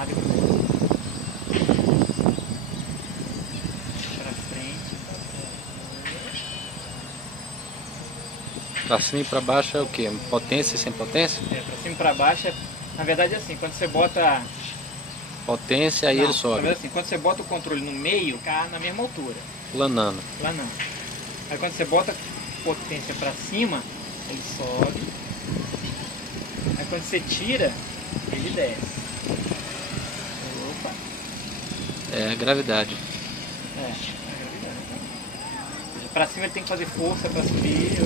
amarga. Pra frente. Pra cima e pra baixo é o que? Potência e sem potência? Pra cima e pra baixo, na verdade é assim, quando você bota... Potência, aí Não, ele na sobe. verdade, assim, quando você bota o controle no meio, cai na mesma altura. Planando. Lá não. Aí quando você bota potência pra cima, ele sobe. Aí quando você tira, ele desce. Opa. É a gravidade. É, a gravidade. Pra cima ele tem que fazer força pra subir.